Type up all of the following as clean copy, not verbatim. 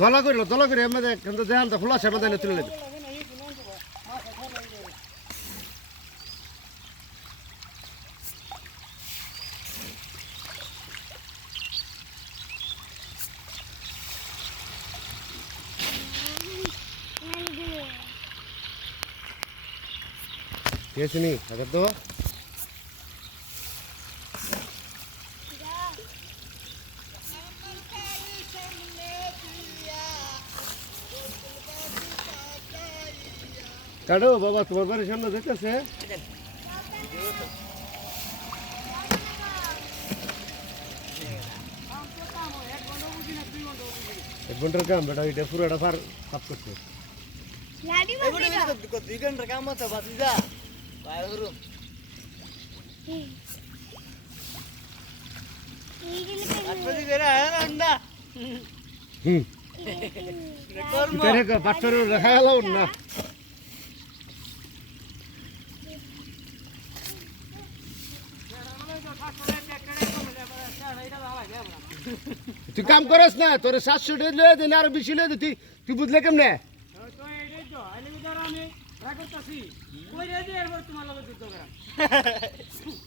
দলা করে আমাদের কিন্তু দেখান তো খোলা সে আমাদের তুলে নেবে কেছে নি আগে তো কাটো বাবা তোমার বাড়ির সামনে দেখতেছে এক ঘন্টার কাম বেটা এটা পুরোটা ফার সাফ করছে দুই ঘন্টার কাম হতো বাতি যা বাচ্চার রেখা গেল না তুই কাম করস না তোর 700 টাকা লয়ে দিন আর বেশি লয়ে তুই তুই বুঝলে কেমনে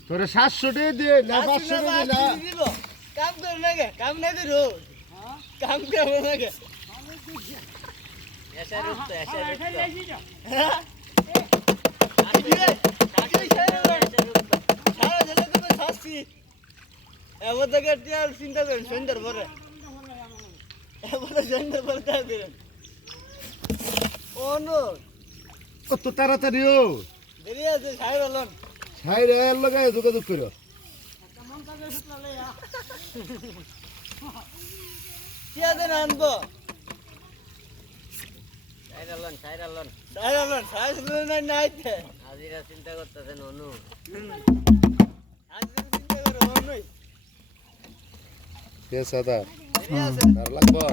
তোর 700 টাকা দে না 500 টাকা দে না কাম কর না গে কাম না করো কাম করো না গে এসা রূপ তো এসা রূপ এবার থেকে চিন্তা করেন সন্ধ্যার পরে এবার সন্ধ্যার পরে করেন ও নো কত তাড়াতাড়িও দেরি আছে সাইরলন সাইরে লাগায় যোগাযোগ করো কি আছে না আনবো সাইরালন সাইরালন সাইরলন নাইতে আজিরা চিন্তা করতেছেন অনু আজিরা চিন্তা করো অনুই কে সাদা দেরি আছে আর লাগবো